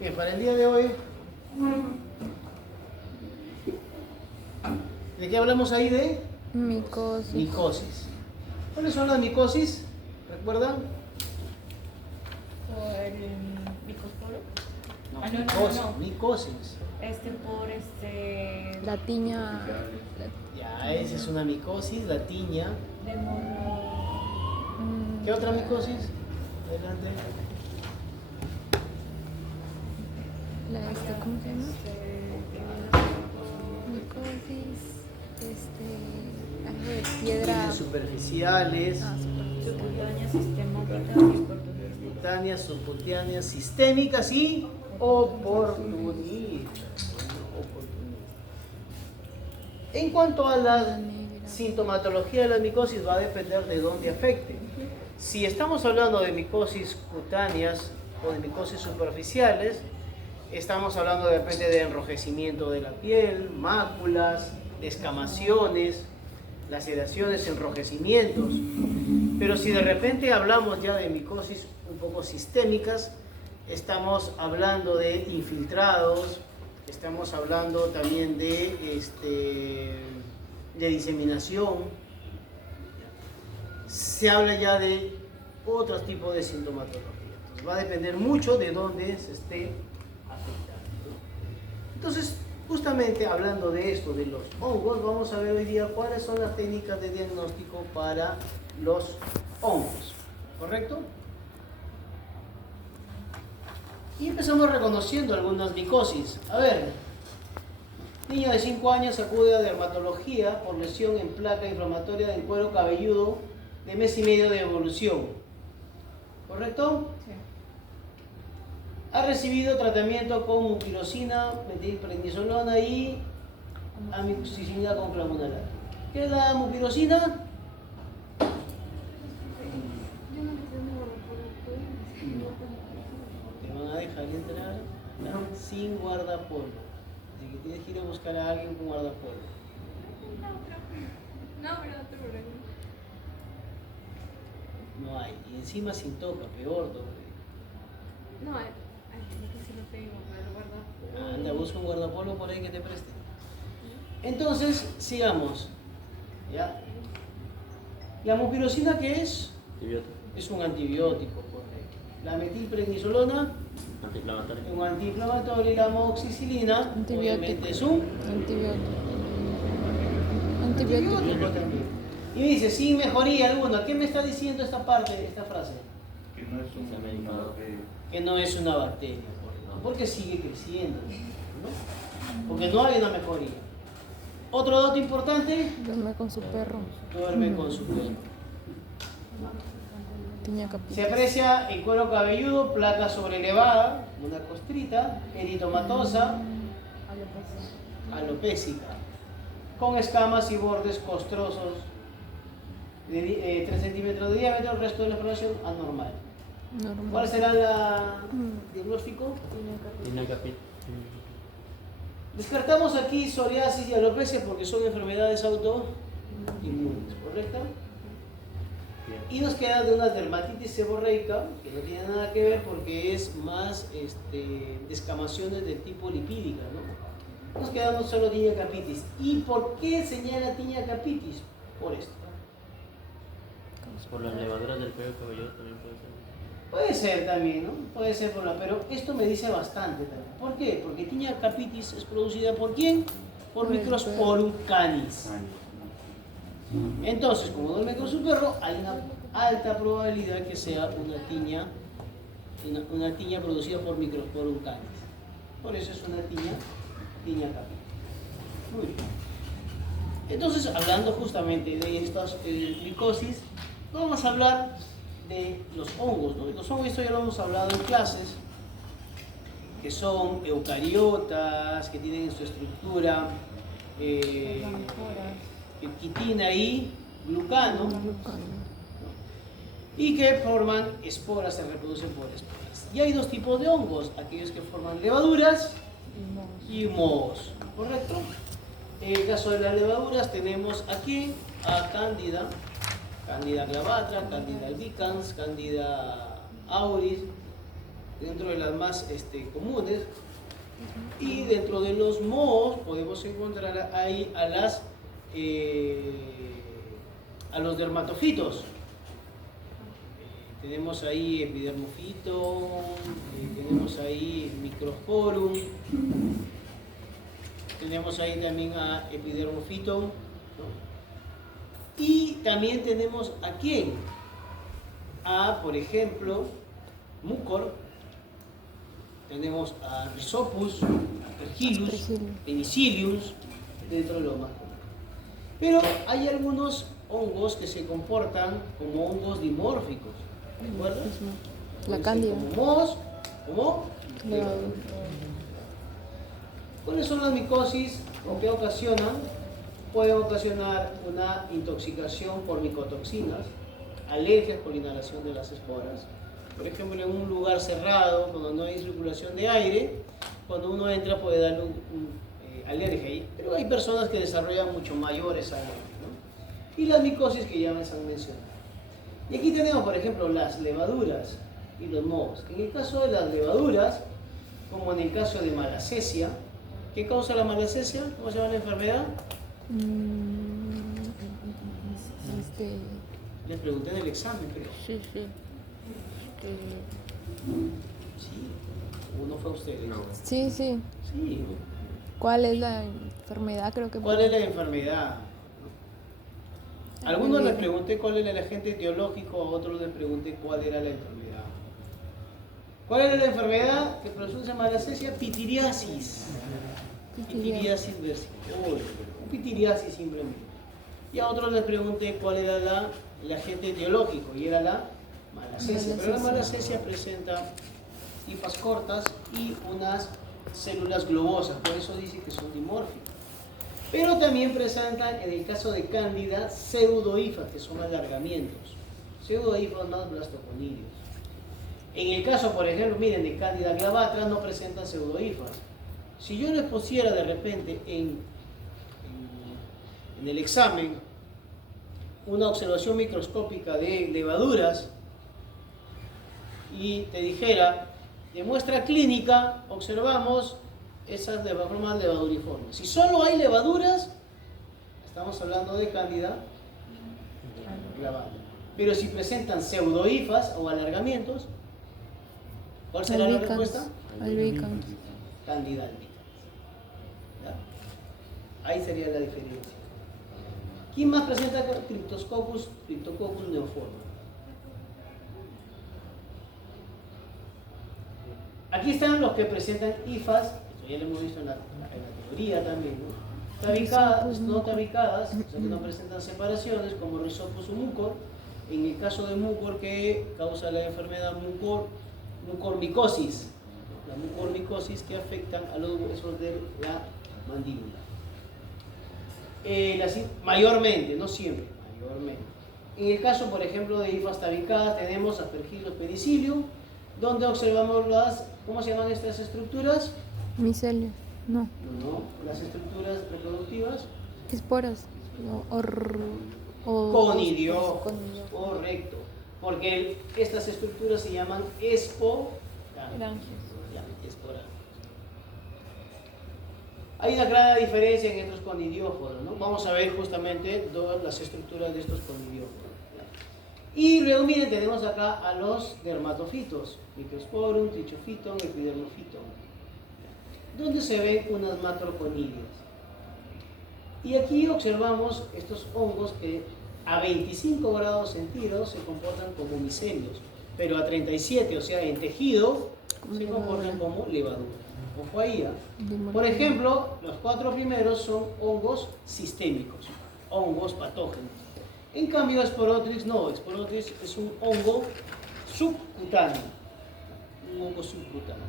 Bien, para el día de hoy, ¿de qué hablamos ahí? De Micosis. micosis. ¿Cuáles son las micosis? ¿Recuerdan? Por el micosporo. No, Ah, no, no. micosis. La tiña. Ya, esa es una micosis, la tiña. De mono. ¿Qué otra micosis? Adelante. ¿Cómo se llama? Micosis. Algo de piedra. Tiñas superficiales. Subcutánea, sistemática, Cutáneas, subcutáneas, sistémicas y oportunistas. En cuanto a la sintomatología de la micosis, va a depender de dónde afecte. Si estamos hablando de micosis cutáneas o de micosis superficiales, estamos hablando de repente de enrojecimiento de la piel, máculas, descamaciones, laceraciones, enrojecimientos. Pero si de repente hablamos ya de micosis un poco sistémicas, estamos hablando de infiltrados, estamos hablando también de diseminación. Se habla ya de otro tipo de sintomatología. Entonces, va a depender mucho de dónde se esté afectando. Entonces, justamente hablando de esto, de los hongos, vamos a ver hoy día cuáles son las técnicas de diagnóstico para los hongos, ¿correcto? Y empezamos reconociendo algunas micosis. A ver, niño de 5 años acude a dermatología por lesión en placa inflamatoria del cuero cabelludo de mes y medio de evolución, ¿correcto? Sí. Ha recibido tratamiento con mupirocina, metilprednisolona y amoxicilina con clavulanate. ¿Qué es la mupirocina? Te van a dejar entrar sin guardapolvo. Así que tienes que ir a buscar a alguien con guardapolvo. No hay. Y encima sin toca, peor todavía. No, hay que sí lo tengo, me lo guardo. Anda, busca un guardapolvo por ahí que te preste. Entonces, sigamos. ¿Ya? ¿La mupirocina qué es? Antibiótico. Es un antibiótico, correcto. La metilprednisolona, Antiinflamatorio. un antiinflamatorio, y la amoxicilina, obviamente es un Antibiótico. antibiótico también. Y me dice, sin mejoría alguna. ¿Qué me está diciendo esta parte, esta frase? Que no es una bacteria. Que no es una bacteria, correcto, porque sigue creciendo, ¿no? Porque no hay una mejoría. Otro dato importante, Duerme con su perro. duerme con su perro. Tiña capitis. Se aprecia en cuero cabelludo, placa sobrelevada, una costrita, eritomatosa, alopésica, con escamas y bordes costrosos de 3 centímetros de diámetro, el resto de la floración anormal. Normal. ¿Cuál será el diagnóstico? Tiene capit. Descartamos aquí psoriasis y alopecia porque son enfermedades autoinmunes, ¿correcto? Y nos queda de una dermatitis seborreica, que no tiene nada que ver porque es más descamaciones de tipo lipídica, ¿no? Nos quedamos solo tiña capitis. ¿Y por qué señala tiña capitis? Por esto. Por las levaduras del cuello cabelludo también puede ser. Puede ser también, ¿no? Puede ser por la... Pero esto me dice bastante también. ¿Por qué? Porque tiña capitis es producida ¿por quién? Por Microsporum canis. Entonces, como duerme con su perro, hay una alta probabilidad que sea una tiña producida por Microsporum canis. Por eso es una tiña capitis. Muy bien. Entonces, hablando justamente de estas micosis, vamos a hablar de los hongos, ¿no? Los hongos, esto ya lo hemos hablado en clases, que son eucariotas, que tienen en su estructura quitina y glucano, y que forman esporas, se reproducen por esporas. Y hay dos tipos de hongos, aquellos que forman levaduras y mohos, ¿correcto? En el caso de las levaduras tenemos aquí a Candida, Candida clavatra, Candida albicans, Candida auris, dentro de las más comunes. Y dentro de los mohos podemos encontrar ahí a los dermatofitos. Tenemos ahí epidermofito, tenemos ahí microsporum, tenemos ahí también a epidermofito, ¿no? Y también tenemos a quién, por ejemplo, mucor, tenemos a Rhizopus, Aspergillus, Penicillium, dentro de lo más común. Pero hay algunos hongos que se comportan como hongos dimórficos. ¿Recuerdas? La cándida. Como mohos, como levaduras. ¿Cuáles son las micosis o qué ocasionan? Pueden ocasionar una intoxicación por micotoxinas, alergias por inhalación de las esporas. Por ejemplo, en un lugar cerrado, cuando no hay circulación de aire, cuando uno entra puede darle alergia ahí. Pero hay personas que desarrollan mucho mayores alergias, ¿no? Y las micosis que ya me han mencionado. Y aquí tenemos, por ejemplo, las levaduras y los mohos. En el caso de las levaduras, como en el caso de malacesia, ¿qué causa la malacesia? ¿Cómo se llama la enfermedad? Les pregunté en el examen, creo. Sí. Sí, uno fue usted. No. Sí. Sí. ¿Cuál es la enfermedad? Creo que ¿Cuál es la enfermedad? A algunos les pregunté cuál era el agente etiológico, a otros les pregunté cuál era la enfermedad. ¿Cuál era la enfermedad que produce malacesia? Pitiriasis. Pitiriasis versicolor. Pitiriasis simplemente. Y a otros les pregunté cuál era el agente etiológico, y era la malacesia. Pero la malacesia presenta hifas cortas y unas células globosas, por eso dice que son dimórficas. Pero también presentan, en el caso de cándida, pseudohifas, que son alargamientos. Pseudohifas más blastoconidios. En el caso, por ejemplo, miren, de cándida glavatra no presentan pseudohifas. Si yo les pusiera de repente en el examen una observación microscópica de levaduras y te dijera, de muestra clínica observamos esas formas levaduriformes. Si solo hay levaduras, estamos hablando de cándida glavatra. Pero si presentan pseudohifas o alargamientos, ¿cuál será la respuesta? Albicans. Cándida albicans. ¿Ya? Ahí sería la diferencia. ¿Quién más presenta Cryptococcus neoforme? Aquí están los que presentan hifas, esto ya lo hemos visto en la teoría también, ¿no? Tabicadas, no tabicadas, o sea que no presentan separaciones, como Rhizopus o mucor. En el caso de mucor, que causa la enfermedad mucormicosis, la mucormicosis que afectan a los huesos de la mandíbula. Mayormente, no siempre, mayormente. En el caso, por ejemplo, de hifas tabicadas, tenemos Aspergillus penicillium, donde observamos ¿cómo se llaman estas estructuras? Micelios. No. No, las estructuras reproductivas. Esporas. Conidióforos, correcto. Porque estas estructuras se llaman esporangios. Hay una clara diferencia en estos conidióforos, ¿no? Vamos a ver justamente todas las estructuras de estos conidióforos. Y luego, miren, tenemos acá a los dermatofitos, Microsporum, Trichophyton, Epidermophyton, donde se ven unas macroconidias. Y aquí observamos estos hongos que a 25 grados centígrados se comportan como micelios, pero a 37, o sea, en tejido, se comportan como levadura. Ojo ahí, Por ejemplo, los 4 primeros son hongos sistémicos, hongos patógenos. En cambio, Sporotrix no, Sporotrix es un hongo subcutáneo. Un hongo subcutáneo.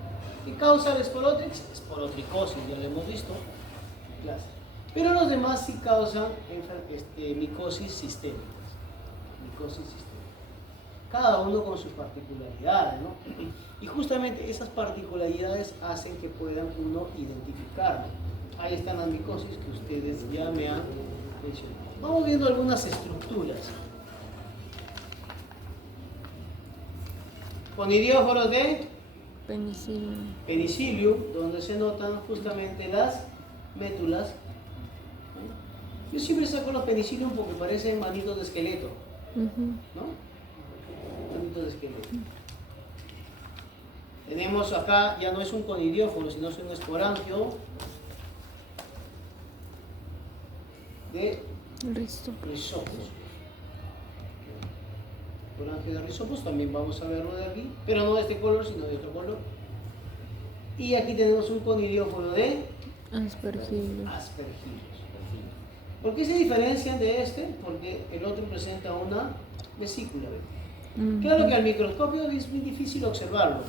¿Qué causa el Sporotrix? Esporotricosis, ya lo hemos visto en clase. Pero los demás sí causan micosis sistémicas. Micosis sistémica. Cada uno con sus particularidades, ¿no? Y justamente esas particularidades hacen que puedan uno identificarlo. Ahí están las micosis que ustedes ya me han mencionado. Vamos viendo algunas estructuras. Conidióforos de Penicillium. Penicillium, donde se notan justamente las métulas. Yo siempre saco los penicillium porque parecen manitos de esqueleto, Ujú. ¿no? Manitos de esqueleto. Tenemos acá, ya no es un conidióforo, sino es un esporangio de Listo. rizopos. Esporangio de rizopos, también vamos a verlo de aquí, pero no de este color, sino de otro color. Y aquí tenemos un conidióforo de Aspergillus. aspergillus. ¿Por qué se diferencian de este? Porque el otro presenta una vesícula. Ujú. Claro que al microscopio es muy difícil observarlo.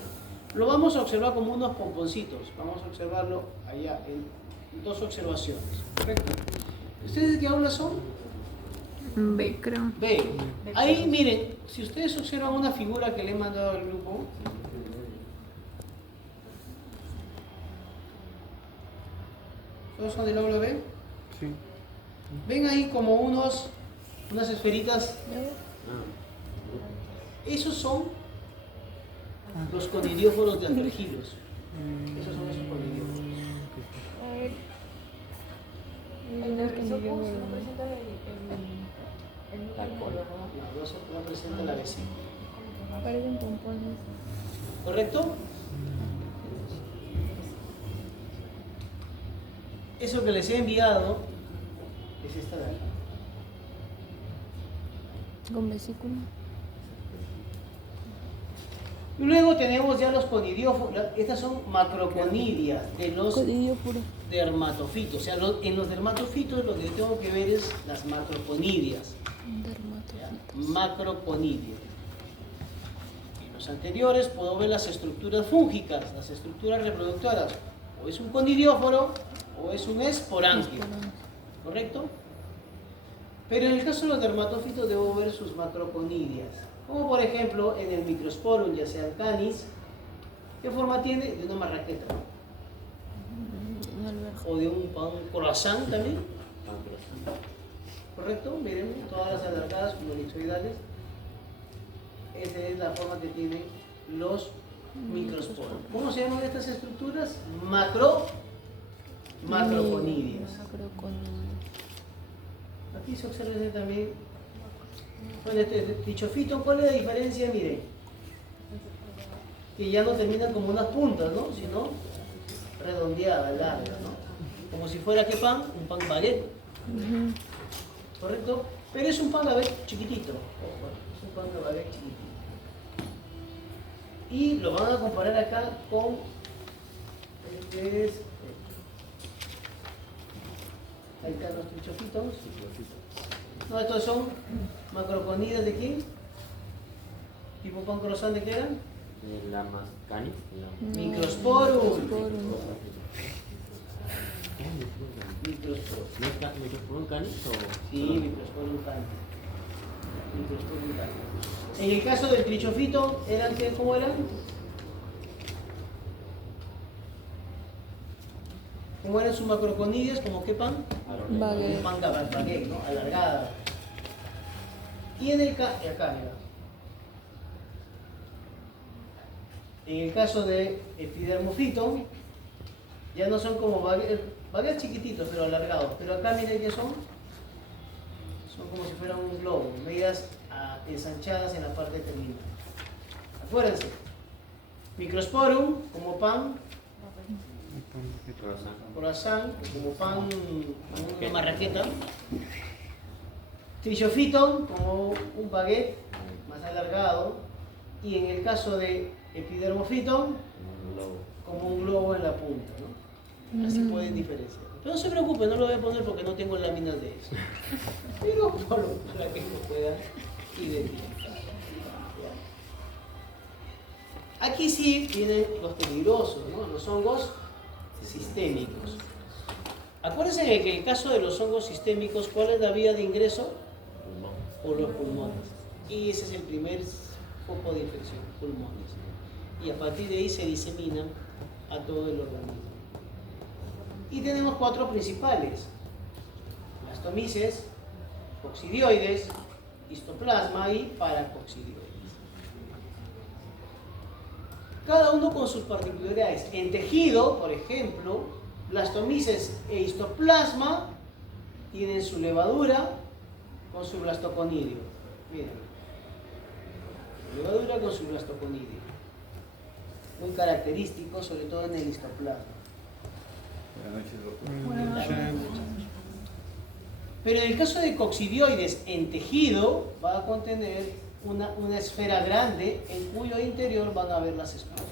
Lo vamos a observar como unos pomponcitos. Vamos a observarlo allá en dos observaciones. ¿Correcto? ¿Ustedes de qué aula son? B, creo. B. Ahí miren, si ustedes observan una figura que le he mandado al grupo, ¿todos son del aula B? Sí. Ven ahí como unas esferitas. Esos son los conidióforos de aspergillus. Esos son esos conidióforos. A ver. En el rizopos no presenta el Alcohol. No presenta la vesícula. Parecen pompones. ¿Correcto? Eso que les he enviado es esta de acá. Con vesícula. Y luego tenemos ya los conidióforos. Estas son macroconidias de los Conidióforo. dermatofitos. O sea, en los dermatofitos lo que tengo que ver es las macroconidias. ¿Ya? Dermatofitos. Macroconidias. En los anteriores puedo ver las estructuras fúngicas, las estructuras reproductoras. O es un conidióforo o es un esporangio. ¿Correcto? Pero en el caso de los dermatofitos debo ver sus macroconidias. Como por ejemplo en el microsporum, ya sea el canis, ¿qué forma tiene? De una marraqueta. O de un pan croissant también. ¿Correcto? Miren, todas las alargadas como elipsoidales. Esa es la forma que tienen los microsporum. ¿Cómo se llaman estas estructuras? Macroconidias. Macroconidias. Aquí se observa también. Bueno, este trichofito, ¿cuál es la diferencia? Miren, que ya no terminan como unas puntas, ¿no? Sino redondeada, larga, ¿no? Como si fuera, ¿qué pan? Un pan baguette, Ujú. ¿correcto? Pero es un pan baguette chiquitito, ojo, es un pan baguette chiquitito. Y lo van a comparar acá con este es, ahí están los trichofitos. No, estos son macroconidias de quién? ¿Tipo pan croissant de qué eran? La más canis. Microsporum. Microsporum. Microsporum. ¿Microsporum canis o...? Sí, microsporum canis. Microsporum canis. En el caso del trichofito, ¿eran qué? ¿Cómo eran? ¿Cómo eran sus macroconidias? ¿Como qué pan? Un Baguette. pan baguette, ¿no? Alargada. Y en el acá, mira. En el caso de epidermofito, ya no son como baguettes chiquititos, pero alargados. Pero acá miren que son como si fueran un globo, medidas ensanchadas en la parte terminal. Acuérdense, microsporum como pan, croissant como pan, como una marraqueta, trichofito como un baguette más alargado, y en el caso de epidermofito como un globo en la punta, ¿no? Así pueden diferenciar. Pero no se preocupen, no lo voy a poner porque no tengo láminas de eso. Pero para que lo puedan identificar. ¿Ya? Aquí sí vienen los peligrosos, ¿no? Los hongos sistémicos. Acuérdense de que en el caso de los hongos sistémicos, ¿cuál es la vía de ingreso? Por los pulmones. Y ese es el primer foco de infección, pulmones. Y a partir de ahí se diseminan a todo el organismo. Y tenemos cuatro principales: blastomices, coccidioides, histoplasma y paracoccidioides. cada uno con sus particularidades. En tejido, por ejemplo, blastomices e histoplasma tienen su levadura con su blastoconidio. Miren, levadura con su blastoconidio. Muy característico, sobre todo en el histoplasma. Buenas noches, doctor. Pero en el caso de coccidioides en tejido, va a contener una esfera grande en cuyo interior van a haber las esporas.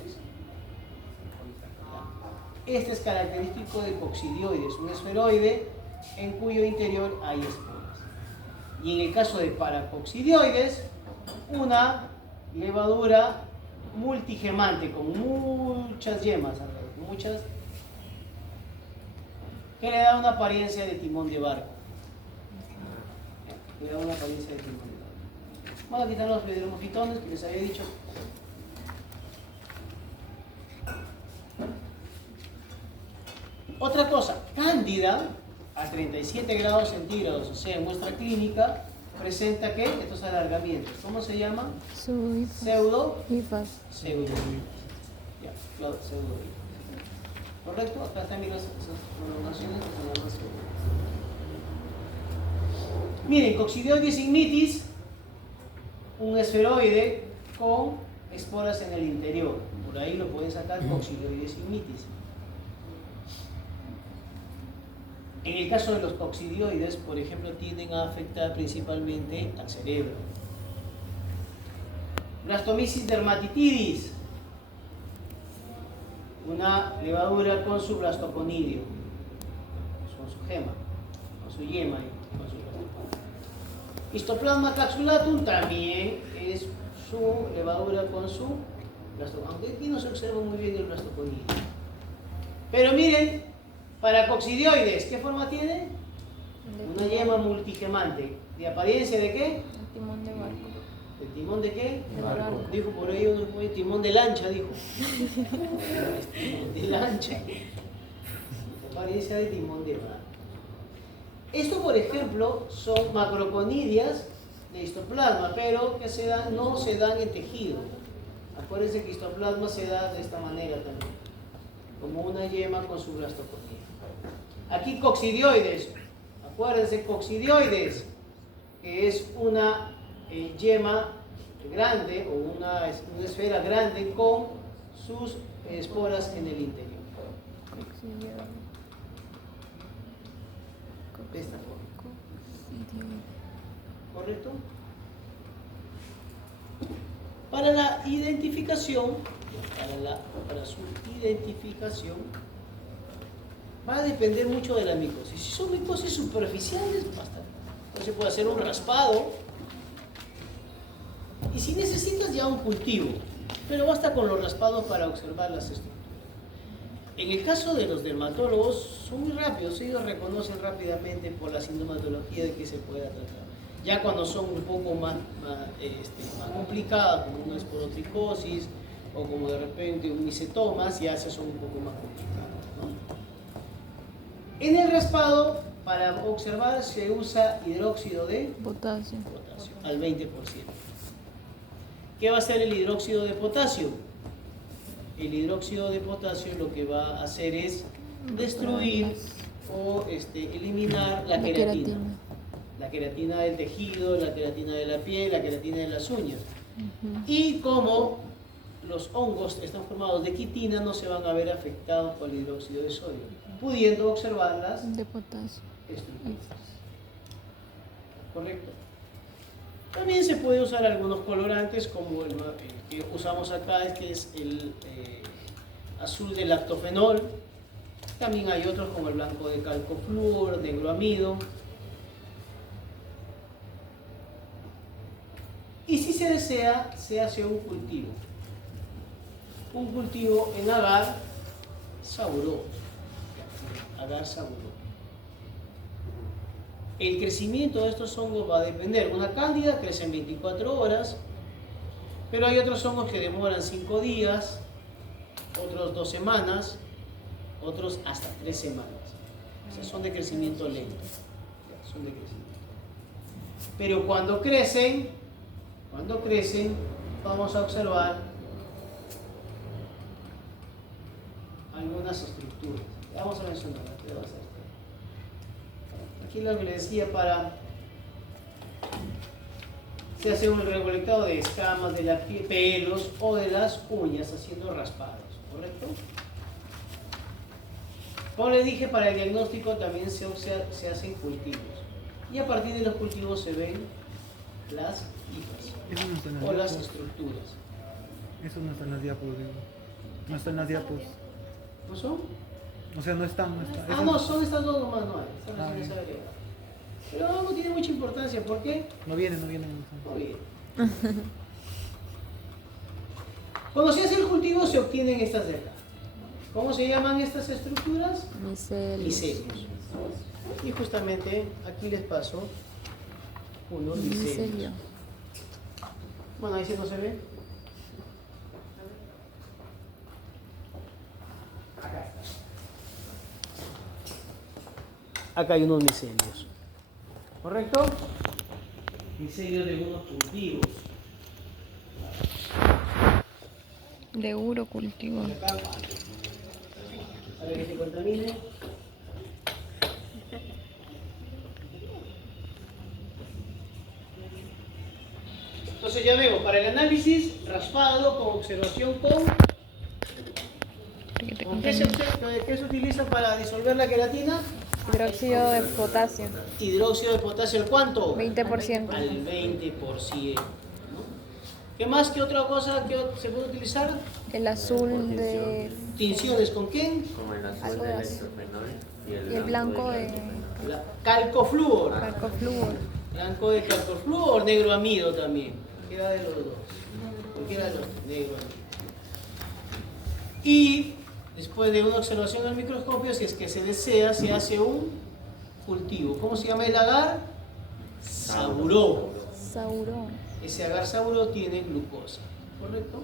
Este es característico de coccidioides, un esferoide en cuyo interior hay esporas. Y en el caso de paracoccidioides, una levadura multigemante con muchas yemas alrededor, muchas, que le da una apariencia de timón de barco. Le da una apariencia de timón de barco. Vamos a quitar los pedromofitones que les había dicho. Otra cosa, cándida a 37 grados centígrados, o sea, en muestra clínica, presenta ¿qué? Estos alargamientos. ¿Cómo se llama? Pseudo. Pseudo. Ya, claro, pseudo. ¿Correcto? Acá están las prolongaciones que se llaman pseudo. Miren, coccidioides ignitis, un esferoide con esporas en el interior. Por ahí lo pueden sacar coccidioides ignitis. En el caso de los coccidioides, por ejemplo, tienden a afectar principalmente al cerebro. Blastomisis dermatitidis, una levadura con su blastoconidio, con su gema, con su yema, con su blastoconidio. Histoplasma capsulatum también es su levadura con su blastoconidio, aunque aquí no se observa muy bien el blastoconidio. Pero miren, para coccidioides, ¿qué forma tiene? Una yema multigemante. ¿De apariencia de qué? El timón de barco. ¿De timón de qué? De barco. Dijo por ahí uno, timón de lancha, dijo. De lancha. De apariencia de timón de barco. Esto, por ejemplo, son macroconidias de histoplasma, pero que no se dan en tejido. Acuérdense que histoplasma se da de esta manera también, como una yema con su blastoconidio. Aquí coccidioides, acuérdense, coccidioides, que es una yema grande o una esfera grande con sus esporas en el interior. De esta forma. ¿Correcto? Para la identificación, para su identificación, va a depender mucho de la micosis. Si son micosis superficiales, basta. Entonces puede hacer un raspado. Y si necesitas ya un cultivo, pero basta con los raspados para observar las estructuras. En el caso de los dermatólogos, son muy rápidos, ellos reconocen rápidamente por la sintomatología de que se pueda tratar. Ya cuando son un poco más complicadas, como una esporotricosis o como de repente un micetomas, ya se son un poco más complicadas, ¿no? En el raspado, para observar, se usa hidróxido de Potasio. al 20%. ¿Qué va a hacer el hidróxido de potasio? El hidróxido de potasio lo que va a hacer es destruir o eliminar la queratina. La queratina del tejido, la queratina de la piel, la queratina de las uñas. Y como los hongos están formados de quitina, no se van a ver afectados por el hidróxido de sodio, pudiendo observarlas De potasio. estructuras. ¿Correcto? También se puede usar algunos colorantes como el que usamos acá, que es el azul de lactofenol. También hay otros como el blanco de calcofluor, negroamido. Y si se desea, se hace un cultivo. Un cultivo en agar saburó. Agar saburó. El crecimiento de estos hongos va a depender. Una cándida crece en 24 horas, pero hay otros hongos que demoran 5 días, otros 2 semanas, otros hasta 3 semanas. O sea, son de crecimiento lento. Son de crecimiento. Pero cuando crecen, vamos a observar algunas estructuras. Vamos a mencionarlas. Aquí lo que le decía se hace un recolectado de escamas, de la pelos o de las uñas haciendo raspados, ¿correcto? Como les dije, para el diagnóstico también se hacen cultivos. Y a partir de los cultivos se ven las hifas o las estructuras. Eso no está en las diapos, digo. No está en las diapos. ¿No son? O sea, no están. Ah, no, son estas dos nomás, no hay. Estas Ah, recién bien. se agregan. Pero no tiene mucha importancia, ¿por qué? No vienen. No viene. Cuando se hace el cultivo se obtienen estas de acá. ¿Cómo se llaman estas estructuras? Micelios. Micelios. Y justamente aquí les paso unos micelios. Micelio. Bueno, ahí sí no se ve. Acá está. Acá hay unos micelios. ¿Correcto? Micelios de unos cultivos. De urocultivo. Acá. Para que se contamine. Entonces ya vemos, para el análisis, raspado con observación ¿con qué se utiliza para disolver la queratina? Hidróxido de potasio. Hidróxido de potasio, ¿el cuánto? 20%. Al 20%. ¿no? ¿Qué más? ¿Qué otra cosa que se puede utilizar? El azul de... Tinciones, ¿con quién? Como el azul Algo de así. electrofenol Y el blanco de Calcoflúor. calcoflúor. Blanco de calcoflúor, negro amido también. Cualquiera de los dos. Cualquiera de los dos, negro amido. Y después de una observación al microscopio, si es que se desea, se hace un cultivo. ¿Cómo se llama el agar? Saburó. Saurón. Ese agar saburó tiene glucosa, ¿correcto?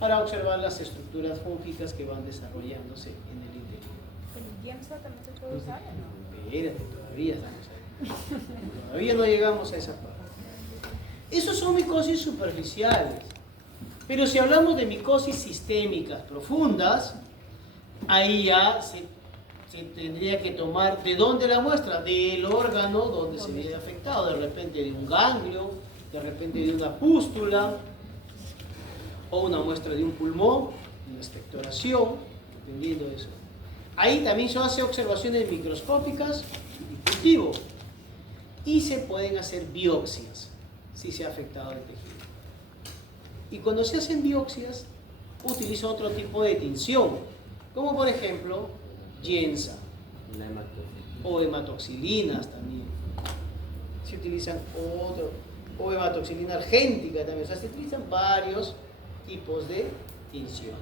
Para observar las estructuras fúngicas que van desarrollándose en el interior. ¿El lienzo también se puede usar o no? Espérate, todavía estamos ahí. Todavía no llegamos a esa parte. Esos son micosis superficiales. Pero si hablamos de micosis sistémicas profundas, ahí ya se tendría que tomar de dónde la muestra, del órgano donde se viene afectado, de repente de un ganglio, de repente de una pústula, o una muestra de un pulmón, una expectoración, entendiendo eso. Ahí también se hace observaciones microscópicas y cultivo. Y se pueden hacer biopsias si se ha afectado el tejido. Y cuando se hacen biopsias, utiliza otro tipo de tinción, como por ejemplo, Gienza la hematoxilina. o hematoxilinas también. Se utilizan o hematoxilina argéntica también. O sea, se utilizan varios tipos de tinciones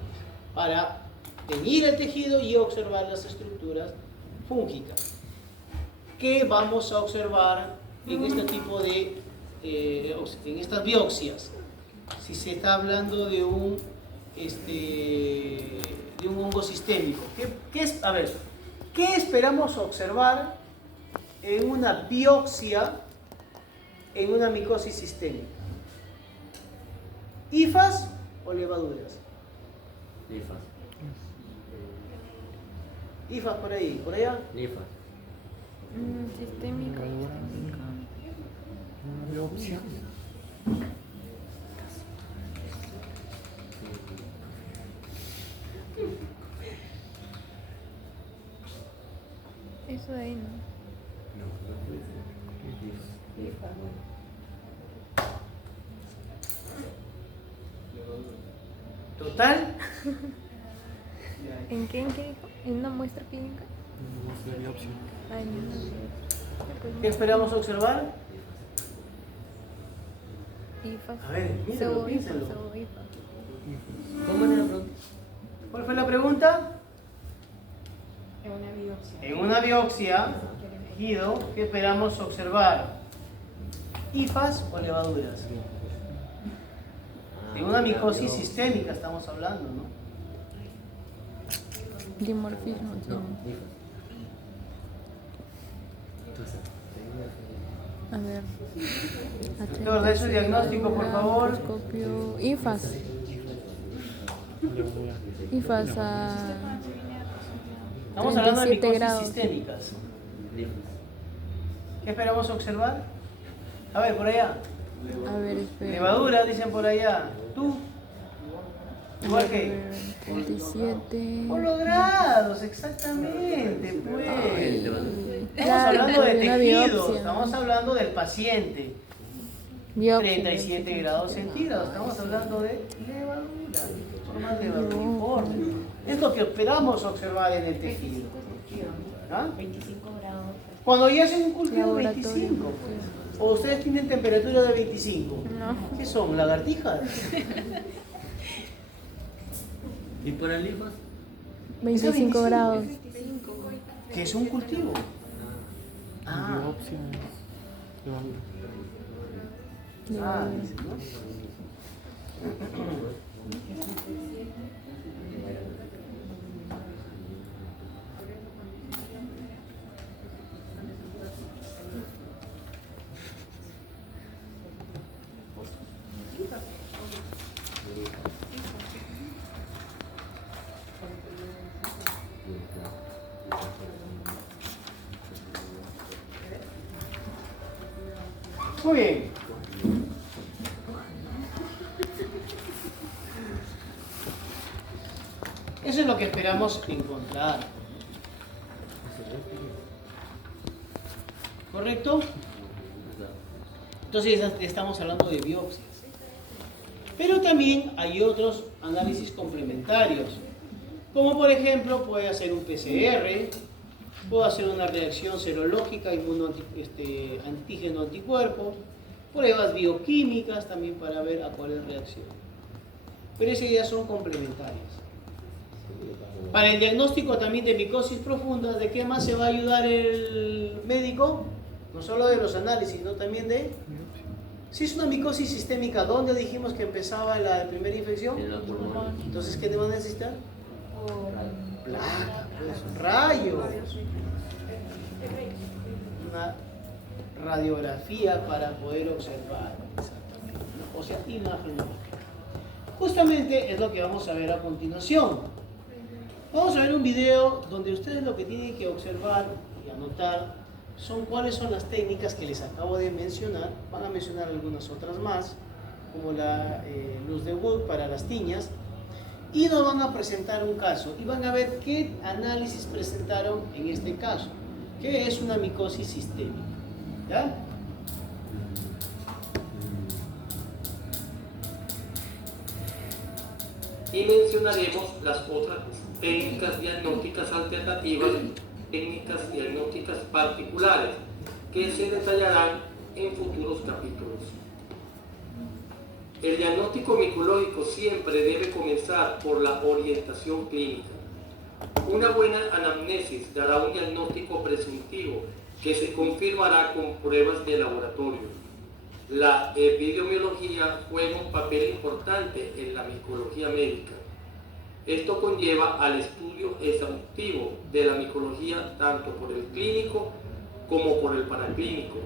para teñir el tejido y observar las estructuras fúngicas. ¿Qué vamos a observar en este tipo de, en estas biopsias? Si se está hablando de un hongo sistémico. A ver, ¿qué esperamos observar en una biopsia en una micosis sistémica? ¿Hifas o levaduras? Lifas. ¿Hifas por ahí? ¿Por allá? Lifas. Sistémica. Una biopsia. Eso de ahí, ¿no? ¿Total? ¿En qué dijo? ¿En una muestra clínica? Una biopsia. Ay, no. ¿Qué esperamos observar? Hifas. A ver, míralo, Cebohifas, piénsalo. cebohifas. ¿Cómo era la pregunta? ¿Cuál fue la pregunta? En una biopsia. En una biopsia, tejido, ¿qué esperamos observar? ¿Hifas o levaduras? En una micosis sistémica estamos hablando, ¿no? Dimorfismo No, tiene. lifas. A ver. Doctor, de su diagnóstico, por favor. Microscopio. Hifas. Levadura. IFAS a Estamos hablando de 37 micosis grados. sistémicas. Lifas. ¿Qué esperamos observar? A ver, por allá. A ver, espera. Levadura, dicen por allá. ¿Tú? ¿Igual que? 37. Por los grados, exactamente, pues. Estamos Claro, hablando de una tejidos, biopsia. estamos hablando del paciente. Biopsia, 37 biopsia. grados centígrados, estamos hablando de levadura, forma de levadura uniforme. Es lo que esperamos observar en el tejido. ¿Ah? 25 grados. Cuando ya hacen un cultivo Laboratorio. 25, pues. O ustedes tienen temperatura de 25. No. ¿Qué son? ¿Lagartijas? ¿Y por el Lifas? 25 grados. ¿Qué es un cultivo? Ah, Biopsia. Levadura. ah, dice, ¿no? Muy bien. Eso es lo que esperamos encontrar. ¿Correcto? Entonces estamos hablando de biopsias. Pero también hay otros análisis complementarios. Como por ejemplo puede hacer un PCR, puede hacer una reacción serológica, antígeno-anticuerpo, pruebas bioquímicas también para ver a cuál es reacción. Pero esas ya son complementarias. Para el diagnóstico también de micosis profunda, ¿de qué más se va a ayudar el médico? No solo de los análisis, sino también de... Si es una micosis sistémica, ¿dónde dijimos que empezaba la primera infección? En los pulmones. Entonces, ¿qué te van a necesitar? Placa, pues, rayos. Una radiografía para poder observar. Exactamente. O sea, imagen. Justamente es lo que vamos a ver a continuación. Vamos a ver un video donde ustedes lo que tienen que observar y anotar son cuáles son las técnicas que les acabo de mencionar. Van a mencionar algunas otras más, como la luz de Wood para las tiñas. Y nos van a presentar un caso y van a ver qué análisis presentaron en este caso, que es una micosis sistémica. ¿Ya? Y mencionaremos las otras técnicas diagnósticas alternativas, técnicas diagnósticas particulares, que se detallarán en futuros capítulos. El diagnóstico micológico siempre debe comenzar por la orientación clínica. Una buena anamnesis dará un diagnóstico presuntivo que se confirmará con pruebas de laboratorio. La epidemiología juega un papel importante en la micología médica. Esto conlleva al estudio exhaustivo de la micología tanto por el clínico como por el paraclínico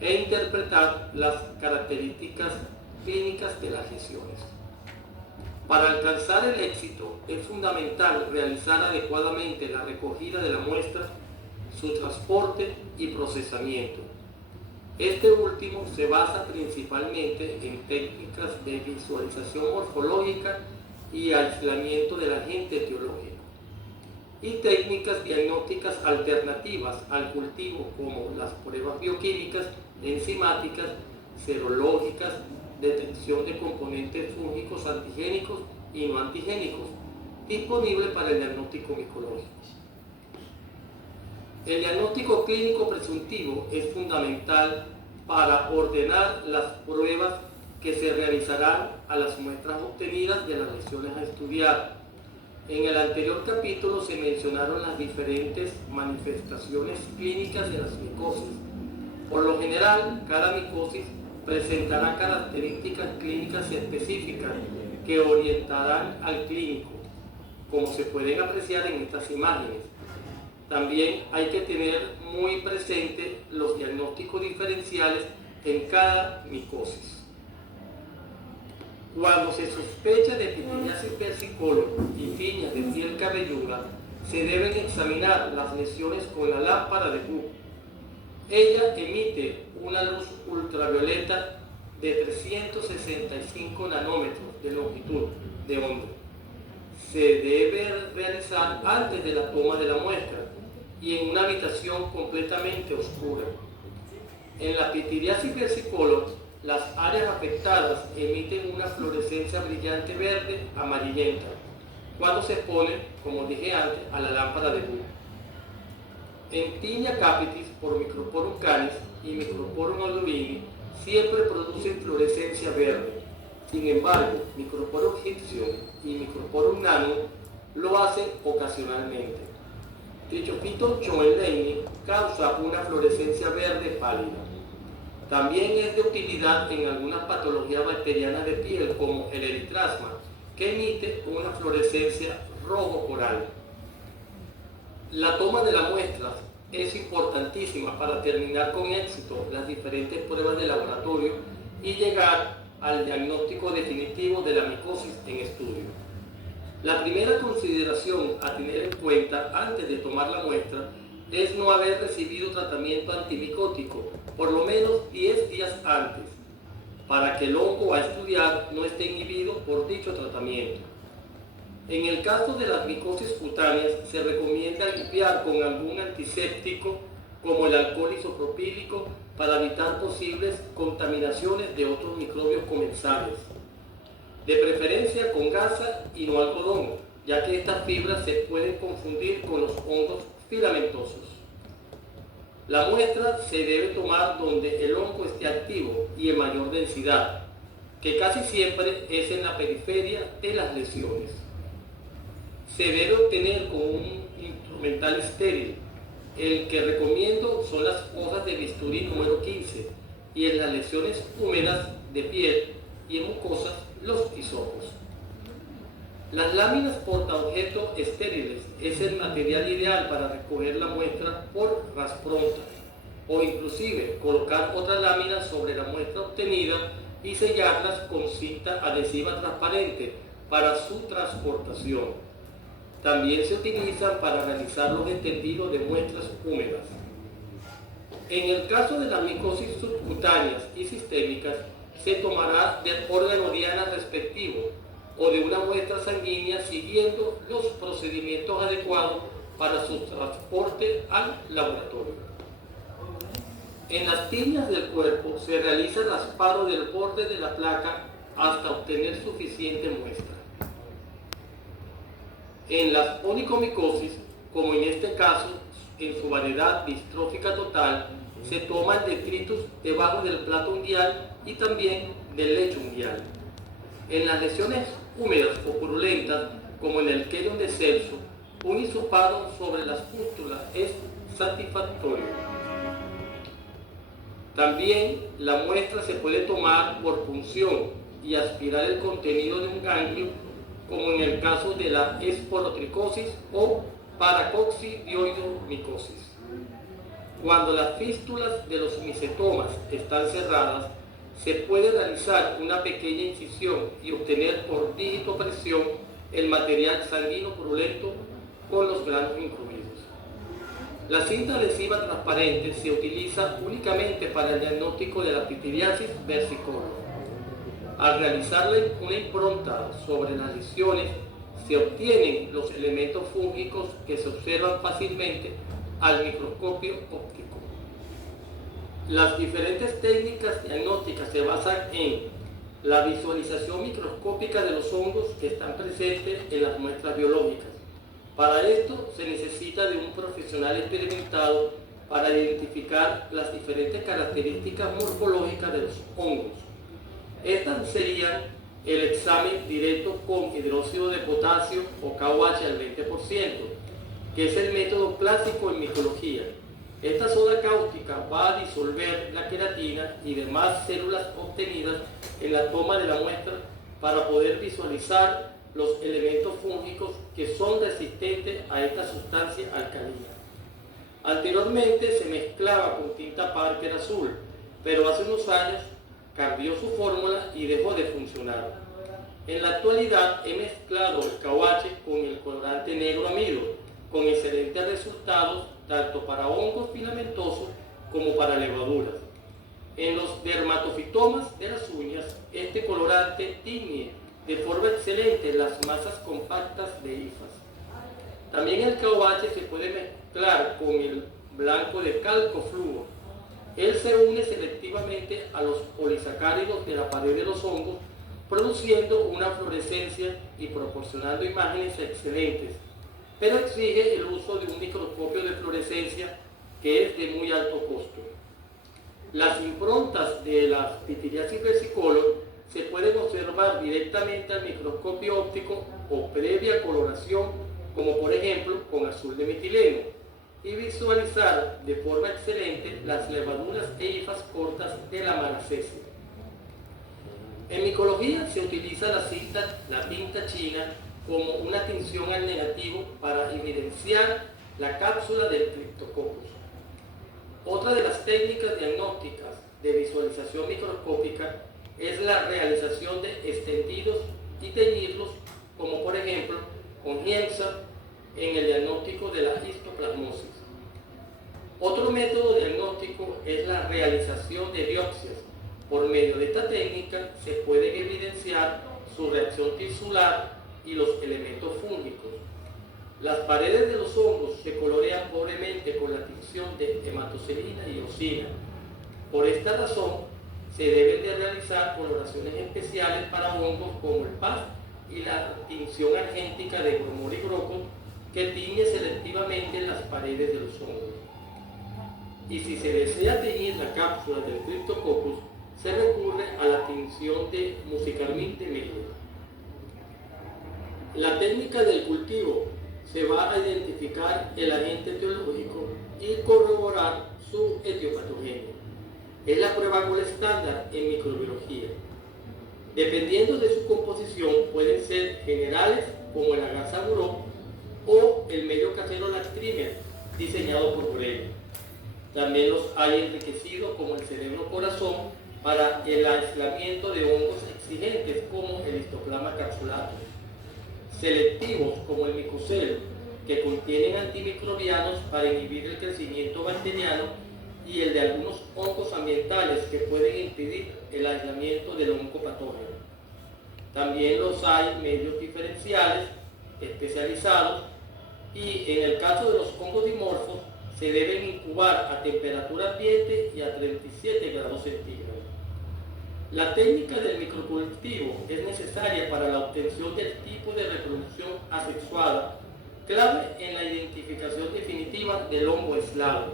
e interpretar las características clínicas de las lesiones. Para alcanzar el éxito es fundamental realizar adecuadamente la recogida de la muestra, su transporte y procesamiento. Este último se basa principalmente en técnicas de visualización morfológica y aislamiento del agente etiológico, y técnicas diagnósticas alternativas al cultivo como las pruebas bioquímicas, enzimáticas, serológicas, detección de componentes fúngicos antigénicos y no antigénicos, disponibles para el diagnóstico micológico. El diagnóstico clínico presuntivo es fundamental para ordenar las pruebas que se realizarán a las muestras obtenidas de las lesiones a estudiar. En el anterior capítulo se mencionaron las diferentes manifestaciones clínicas de las micosis. Por lo general, cada micosis presentará características clínicas específicas que orientarán al clínico, como se pueden apreciar en estas imágenes. También hay que tener muy presente los diagnósticos diferenciales en cada micosis. Cuando se sospecha de pitiriasis versicolor y tiñas de piel cabelluda, se deben examinar las lesiones con la lámpara de Hooke. Ella emite una luz ultravioleta de 365 nanómetros de longitud de onda. Se debe realizar antes de la toma de la muestra y en una habitación completamente oscura. En la pitiriasis versicolor, las áreas afectadas emiten una fluorescencia brillante verde amarillenta cuando se exponen, como dije antes, a la lámpara de Hooke. En Tinea capitis por Microporum canis y Microporum olivini siempre producen fluorescencia verde. Sin embargo, Microporum gypsum y Microporum nano lo hacen ocasionalmente. Trichophyton Joenleyni causa una fluorescencia verde pálida. También es de utilidad en algunas patologías bacterianas de piel como el eritrasma, que emite una fluorescencia rojo coral. La toma de las muestras es importantísima para terminar con éxito las diferentes pruebas de laboratorio y llegar al diagnóstico definitivo de la micosis en estudio. La primera consideración a tener en cuenta antes de tomar la muestra es no haber recibido tratamiento antimicótico por lo menos 10 días antes, para que el hongo a estudiar no esté inhibido por dicho tratamiento. En el caso de las micosis cutáneas, se recomienda limpiar con algún antiséptico como el alcohol isopropílico para evitar posibles contaminaciones de otros microbios comensales. De preferencia con gasa y no algodón, ya que estas fibras se pueden confundir con los hongos filamentosos. La muestra se debe tomar donde el hongo esté activo y en mayor densidad, que casi siempre es en la periferia de las lesiones. Se debe obtener con un instrumental estéril. El que recomiendo son las hojas de bisturí número 15 y en las lesiones húmedas de piel y en mucosas los hisopos. Las láminas portaobjeto estériles es el material ideal para recoger la muestra por raspronta o inclusive colocar otra lámina sobre la muestra obtenida y sellarlas con cinta adhesiva transparente para su transportación. También se utilizan para realizar los extendidos de muestras húmedas. En el caso de las micosis subcutáneas y sistémicas, se tomará del órgano diana respectivo o de una muestra sanguínea siguiendo los procedimientos adecuados para su transporte al laboratorio. En las tiñas del cuerpo se realiza el raspado del borde de la placa hasta obtener suficiente muestra. En las onicomicosis, como en este caso, en su variedad distrófica total, se toma el detritus debajo del plato unguial y también del lecho unguial. En las lesiones húmedas o purulentas, como en el querion de Celso, un hisopado sobre las pústulas es satisfactorio. También la muestra se puede tomar por punción y aspirar el contenido de un ganglio, como en el caso de la esporotricosis o paracoccidioidomicosis. Cuando las fístulas de los micetomas están cerradas, se puede realizar una pequeña incisión y obtener por digitopresión el material sanguíneo purulento con los granos incluidos. La cinta adhesiva transparente se utiliza únicamente para el diagnóstico de la pitiriasis versicolor. Al realizarle una impronta sobre las lesiones, se obtienen los elementos fúngicos que se observan fácilmente al microscopio óptico. Las diferentes técnicas diagnósticas se basan en la visualización microscópica de los hongos que están presentes en las muestras biológicas. Para esto se necesita de un profesional experimentado para identificar las diferentes características morfológicas de los hongos. Estas serían el examen directo con hidróxido de potasio o KOH al 20%, que es el método clásico en micología. Esta soda cáustica va a disolver la queratina y demás células obtenidas en la toma de la muestra para poder visualizar los elementos fúngicos que son resistentes a esta sustancia alcalina. Anteriormente se mezclaba con tinta Parker azul, pero hace unos años cambió su fórmula y dejó de funcionar. En la actualidad he mezclado el caobache con el colorante negro amido, con excelentes resultados tanto para hongos filamentosos como para levaduras. En los dermatofitomas de las uñas, este colorante tiñe de forma excelente las masas compactas de hifas. También el caobache se puede mezclar con el blanco de calco fluo. Él se une selectivamente a los polisacáridos de la pared de los hongos, produciendo una fluorescencia y proporcionando imágenes excelentes, pero exige el uso de un microscopio de fluorescencia que es de muy alto costo. Las improntas de las Pityriasis versicolor se pueden observar directamente al microscopio óptico o previa coloración, como por ejemplo con azul de metileno, y visualizar de forma excelente las levaduras e hifas cortas de la Malassezia. En micología se utiliza la tinta china como una tinción al negativo para evidenciar la cápsula del Cryptococcus. Otra de las técnicas diagnósticas de visualización microscópica es la realización de extendidos y teñirlos, como por ejemplo con Hiemsa en el diagnóstico de la histoplasmosis. Otro método diagnóstico es la realización de biopsias. Por medio de esta técnica se pueden evidenciar su reacción tisular y los elementos fúngicos. Las paredes de los hongos se colorean pobremente con la tinción de hematocelina y eosina. Por esta razón, se deben de realizar coloraciones especiales para hongos como el PAS y la tinción argéntica de bromor y broco, que tiñe selectivamente las paredes de los hongos. Y si se desea teñir la cápsula del Cryptococcus, se recurre a la tinción de Musicarmine de Meyer. La técnica del cultivo se va a identificar el agente etiológico y corroborar su etiopatogenia. Es la prueba gold estándar en microbiología. Dependiendo de su composición, pueden ser generales como el agar saburó o el medio casero Lactrimer, diseñado por Borelli. También los hay enriquecidos como el cerebro corazón para el aislamiento de hongos exigentes como el Histoplasma capsulatum. Selectivos como el micocel, que contienen antimicrobianos para inhibir el crecimiento bacteriano, y el de algunos hongos ambientales que pueden impedir el aislamiento del hongo patógeno. También los hay medios diferenciales especializados, y en el caso de los hongos dimorfos se deben incubar a temperatura ambiente y a 37 grados centígrados. La técnica del microcultivo es necesaria para la obtención del tipo de reproducción asexuada, clave en la identificación definitiva del hongo aislado.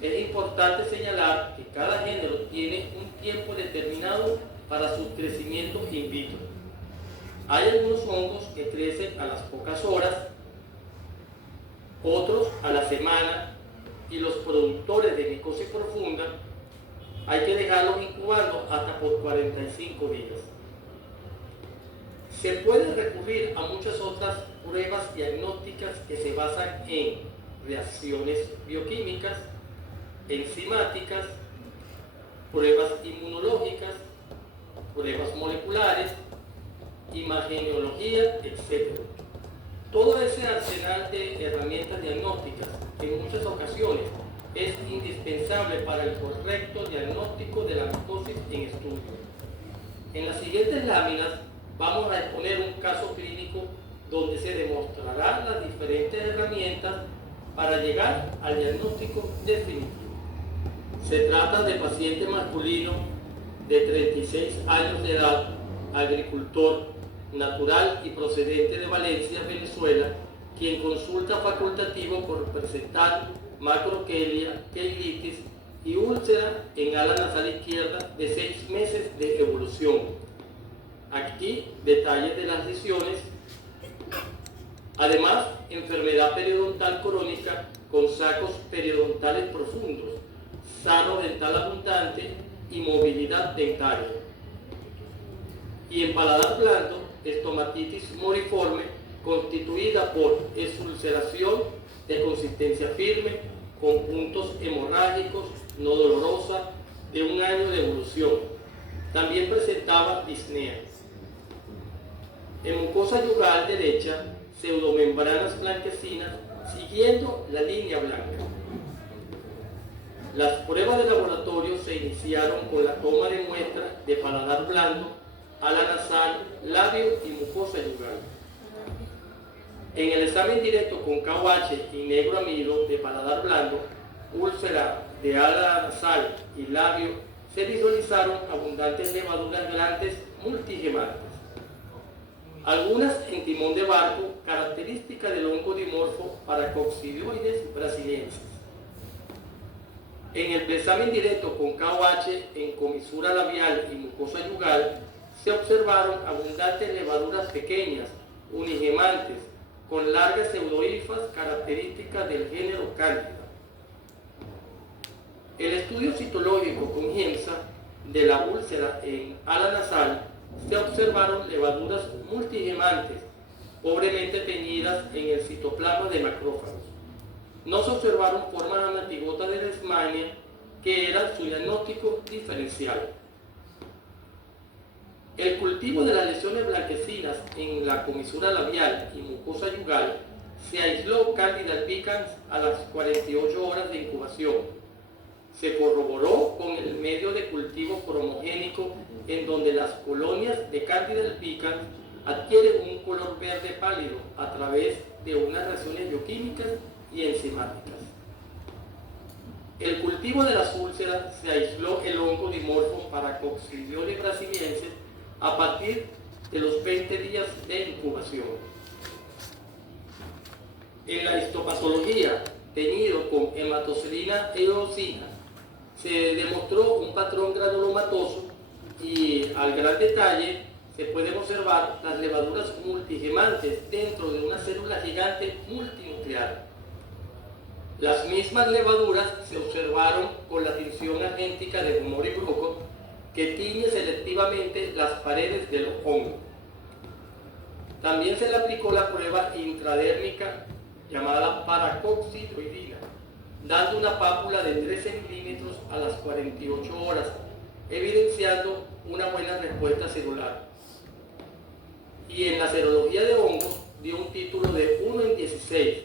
Es importante señalar que cada género tiene un tiempo determinado para su crecimiento in vitro. Hay algunos hongos que crecen a las pocas horas, otros a la semana, y los productores de micosis profunda hay que dejarlos incubando hasta por 45 días. Se puede recurrir a muchas otras pruebas diagnósticas que se basan en reacciones bioquímicas, enzimáticas, pruebas inmunológicas, pruebas moleculares, imagenología, etc. Todo ese arsenal de herramientas diagnósticas en muchas ocasiones es indispensable para el correcto diagnóstico de la micosis en estudio. En las siguientes láminas vamos a exponer un caso clínico donde se demostrarán las diferentes herramientas para llegar al diagnóstico definitivo. Se trata de paciente masculino de 36 años de edad, agricultor, natural y procedente de Valencia, Venezuela, quien consulta facultativo por presentar macroquelia, queilitis y úlcera en ala nasal izquierda de 6 meses de evolución. Aquí detalles de las lesiones. Además, enfermedad periodontal crónica con sacos periodontales profundos, sano dental abundante y movilidad dentaria. Y en paladar blando, estomatitis moriforme constituida por exulceración de consistencia firme, con puntos hemorrágicos, no dolorosa, de 1 año de evolución. También presentaba disnea. En mucosa yugal derecha, pseudomembranas blanquecinas siguiendo la línea blanca. Las pruebas de laboratorio se iniciaron con la toma de muestras de paladar blando, ala nasal, labio y mucosa yugal. En el examen directo con KOH y negro amido de paladar blando, úlcera de ala nasal y labio, se visualizaron abundantes levaduras glandes multigemantes. Algunas en timón de barco, característica del ongodimorfo Paracoccidioides brasiliensis. En el examen directo con KOH en comisura labial y mucosa yugal, se observaron abundantes levaduras pequeñas, unigemantes, con largas pseudohifas características del género Cándida. El estudio citológico con GEMSA de la úlcera en ala nasal se observaron levaduras multigemantes, pobremente teñidas en el citoplasma de macrófagos. No se observaron formas anatigotas de Leishmania, que era su diagnóstico diferencial. El cultivo de las lesiones blanquecinas en la comisura labial y mucosa yugal se aisló Candida albicans a las 48 horas de incubación. Se corroboró con el medio de cultivo cromogénico en donde las colonias de Candida albicans adquieren un color verde pálido a través de unas reacciones bioquímicas y enzimáticas. El cultivo de las úlceras se aisló el ongodimorfo Paracoccidioides brasiliensis a partir de los 20 días de incubación. En la histopatología, teñido con hematoxilina e eosina, se demostró un patrón granulomatoso y al gran detalle se pueden observar las levaduras multigemantes dentro de una célula gigante multinuclear. Las mismas levaduras se observaron con la tinción argéntica de Humor y Broco, que tiñe selectivamente las paredes del hongo. También se le aplicó la prueba intradérmica llamada paracoccidioidina, dando una pápula de 13 milímetros a las 48 horas, evidenciando una buena respuesta celular. Y en la serología de hongos dio un título de 1 en 16.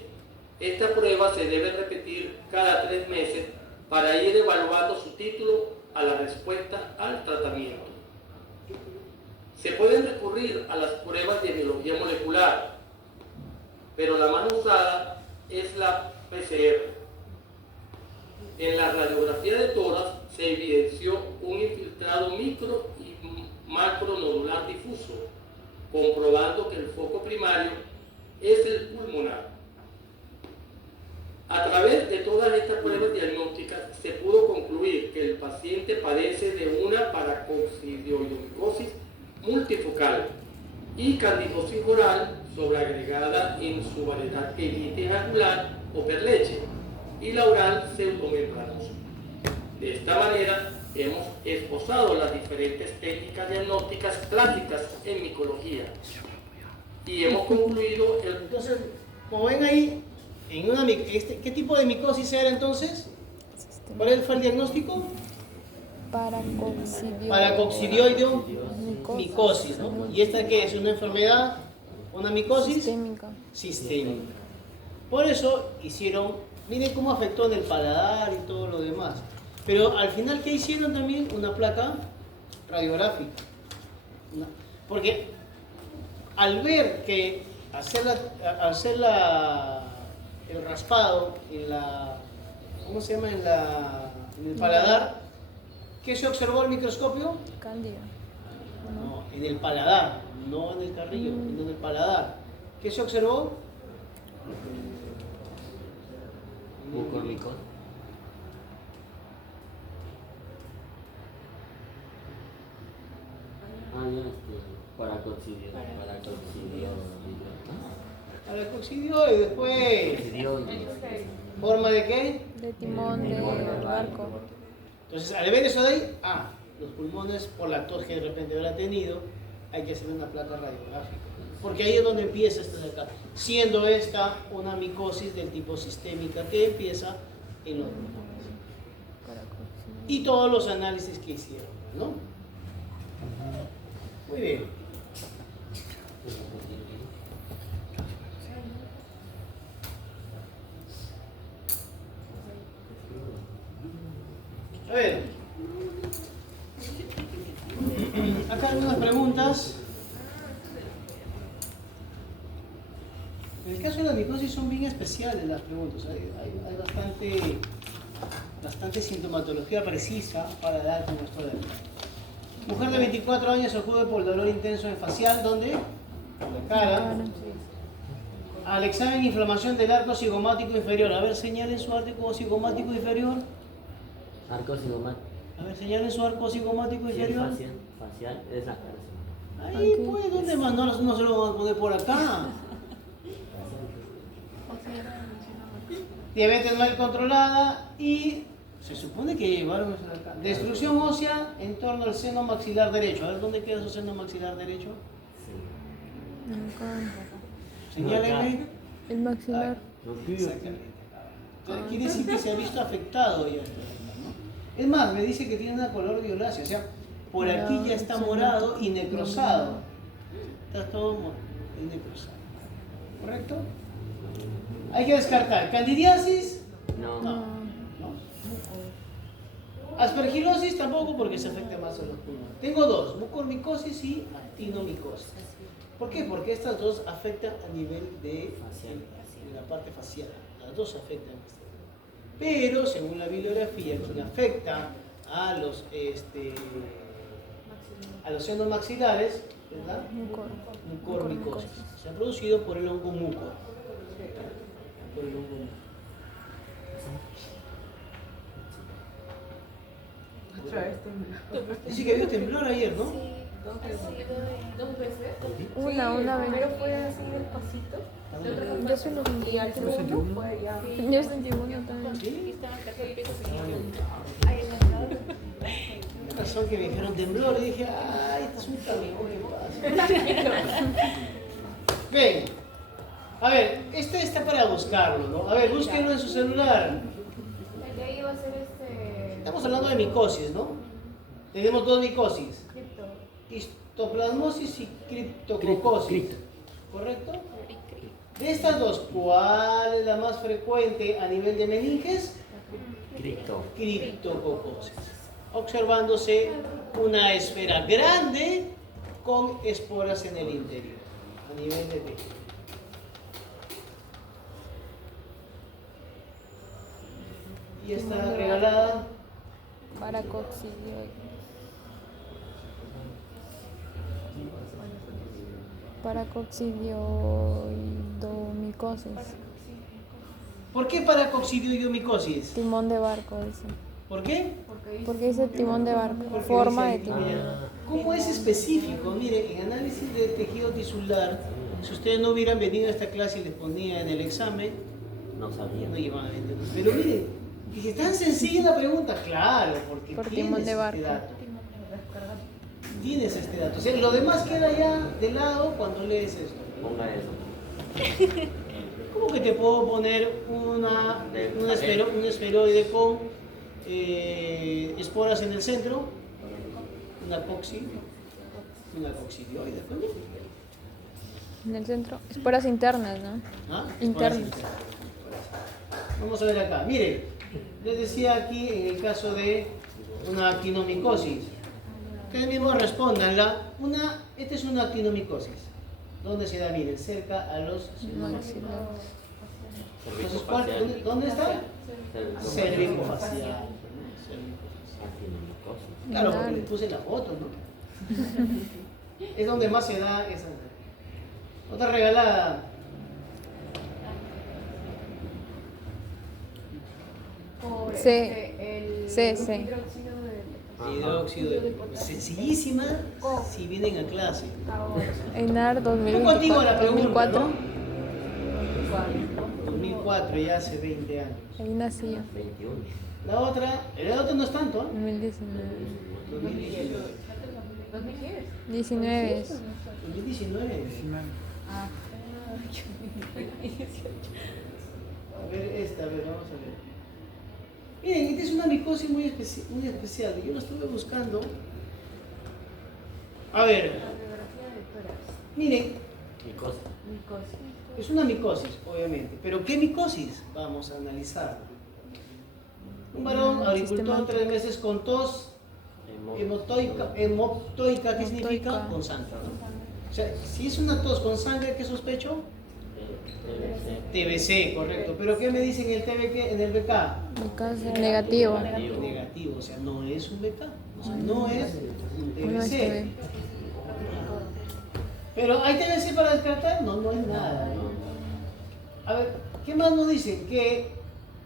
Esta prueba se debe repetir cada 3 meses para ir evaluando su título a la respuesta al tratamiento. Se pueden recurrir a las pruebas de biología molecular, pero la más usada es la PCR. En la radiografía de tórax se evidenció un infiltrado micro y macronodular difuso, comprobando que el foco primario es el pulmonar. A través de todas estas pruebas diagnósticas se pudo concluir que el paciente padece de una paracoccidioidomicosis multifocal y candidosis oral sobreagregada en su variedad quelitis angular o perleche y la oral pseudomembranosa. De esta manera hemos esbozado las diferentes técnicas diagnósticas clásicas en micología y hemos concluido el... Entonces, como ven ahí, en una, ¿qué tipo de micosis era entonces? ¿Cuál fue el diagnóstico? Paracoccidioideo micosis, ¿no? ¿Y esta qué es? ¿Una enfermedad? ¿Una micosis? Sistémica. Sistémica. Por eso hicieron, miren cómo afectó en el paladar y todo lo demás. Pero al final, ¿qué hicieron también? Una placa radiográfica. Porque al ver que hacer el raspado en la, ¿cómo se llama? En el paladar, ¿qué se observó al microscopio? Cándida. No, en el paladar, no en el carrillo, sino en el paladar. ¿Qué se observó? Mucormicón. Paracoccidioides, después. ¿Forma de qué? De timón de barco. Entonces, al ver eso de ahí, los pulmones, por la tos que de repente habrá tenido, hay que hacer una placa radiográfica. Porque ahí es donde empieza esta de acá. Siendo esta una micosis del tipo sistémica que empieza en los pulmones. Y todos los análisis que hicieron, ¿no? Muy bien. A ver. Acá hay algunas preguntas. En el caso de la micosis son bien especiales las preguntas. Hay bastante sintomatología precisa para dar con esto de acá. Mujer de 24 años acude por dolor intenso en facial, ¿dónde? En la cara. Al examen inflamación del arco cigomático inferior. A ver, señalen su arco cigomático inferior. Arco cigomático. A ver, señalen su arco cigomático inferior. Facial es la cara. Ahí, pues, ¿dónde más? No se lo van a poner por acá. Diabetes mal controlada y se supone que llevaron eso de acá. Destrucción ósea en torno al seno maxilar derecho. A ver, ¿dónde queda su seno maxilar derecho? Señálenme. El maxilar. Exactamente. Entonces, quiere decir que se ha visto afectado ya. ¿No? Es más, me dice que tiene una color violácea. O sea, por aquí ya está morado y necrosado. Está todo necrosado. ¿Correcto? Hay que descartar. ¿Candidiasis? No. Aspergilosis tampoco porque se afecta más a los pulmones. Tengo dos, mucormicosis y actinomicosis. ¿Por qué? Porque estas dos afectan a nivel de la parte facial. Las dos afectan. Pero según la bibliografía, quien afecta a los senos maxilares, ¿verdad? Mucormicosis. Se ha producido por el hongo mucor. Por el hongo mucor. Dice que había temblor ayer, ¿no? Dos veces. Una vez. Primero fue así el pasito. Yo solo sentí el segundo. Yo sentí uno también. ¿Sí? Ahí en la entrada. Una razón que me dijeron temblor y dije, ay, este es un camión, ¿qué pasa? Ven, a ver, este está para buscarlo, ¿no? A ver, búsquenlo en su celular. El de ahí va a ser Estamos hablando de micosis, ¿no? Tenemos dos micosis. cripto. Histoplasmosis y criptococosis. ¿Correcto? De estas dos, ¿cuál es la más frecuente a nivel de meninges? Criptococosis. Observándose una esfera grande con esporas en el interior, a nivel de tejido. Y está regalada. Paracoccidioidomicosis. ¿Por qué paracoccidioidomicosis? Timón de barco, dice. ¿Por qué? Porque dice timón de barco. Porque Forma de dice- timón. ¿Cómo es específico? Mire, en análisis de tejido tisular, si ustedes no hubieran venido a esta clase y les ponía en el examen, No sabía. no iban a entender. Pero mire, dije, tan sencilla la pregunta, claro, porque Por tienes timón de barco. este dato. Tienes este dato. O sea, lo demás queda ya de lado cuando lees esto. Ponga eso. ¿Cómo que te puedo poner un esferoide con esporas en el centro? Una coccidioide, coño. En el centro. Esporas internas, ¿no? ¿Ah? Internas. Vamos a ver acá. Miren, les decía aquí en el caso de una actinomicosis. Ustedes mismos respondanla. Esta es una actinomicosis. ¿Dónde se da? Miren, cerca a los Maxilar. Entonces, ¿dónde está? Cervicofacial. Claro, porque le puse la foto, ¿no? Es donde más se da esa. Otra regalada. Por Sí. el Sí. hidróxido de Hidróxido. Sencillísima si vienen a clase. ENAR Un poco antigua la 2024. pregunta, ¿no? 2004, ya hace 20 años. Ahí nací yo. 21. La otra no es tanto, ¿eh? 2019. 2019. 19. 2019. Ah. A ver, vamos a ver. Miren, esta es una micosis muy especial. Yo la estuve buscando. A ver, miren, es una micosis, obviamente. Pero ¿qué micosis? Vamos a analizar. Un varón agricultor 3 meses con tos hemoptoica, ¿qué significa? Hemoptoica. Con sangre, ¿no? O sea, si es una tos con sangre, ¿qué sospecho? TBC, correcto. ¿Pero qué me dicen en el TBC, en el BK? Caso negativo. Negativo, o sea, no es un BK, o sea, no es un No es TBC. TB. Pero ¿hay TBC para descartar? No, no es nada, ¿no? A ver, ¿qué más nos dicen? Que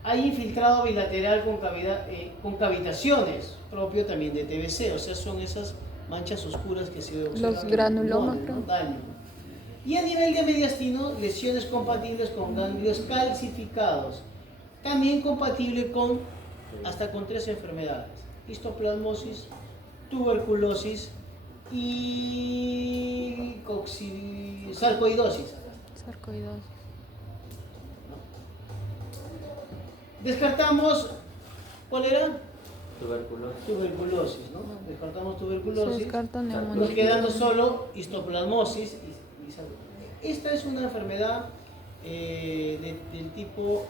hay infiltrado bilateral con cavitaciones, propio también de TBC, o sea, son esas manchas oscuras que se observan. Los granulomas, ¿no? creo. Daño. Y a nivel de mediastino, lesiones compatibles con ganglios calcificados, también compatible con hasta con 3 enfermedades: histoplasmosis, tuberculosis y sarcoidosis. Sarcoidosis. Descartamos, ¿cuál era? Tuberculosis. Tuberculosis, ¿no? Descartamos Se tuberculosis. descarta Nos neumonía. quedando solo histoplasmosis y sarcoidosis. Esta es una enfermedad del tipo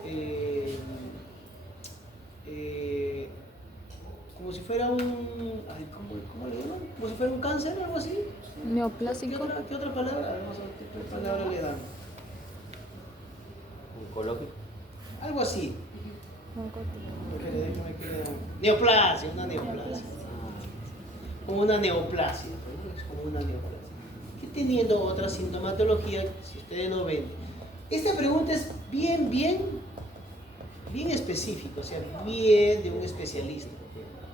como si fuera un ¿cómo le llaman? Como si fuera un cáncer, algo así. ¿Qué Neoplásico. otra palabra? Vamos a ver qué otra palabra le dan. Oncológico. Algo así. Neoplasia, una neoplasia. Como una neoplasia, ¿no? Es como una neoplasia. Que teniendo otra sintomatología, si ustedes lo ven. Esta pregunta es bien específica, o sea, bien de un especialista.